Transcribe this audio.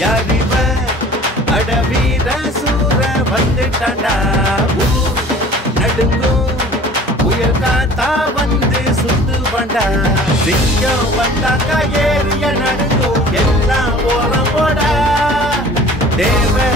யாரிவ அடவீர சூர வந்துட்டடா நடுங்கும் புயல் காத்தா வந்து சுத்து வண்டா சிங்கம் வந்தாக்கா ஏறிய நடுங்கும் எல்லாம் ஓரம் போடா தேவை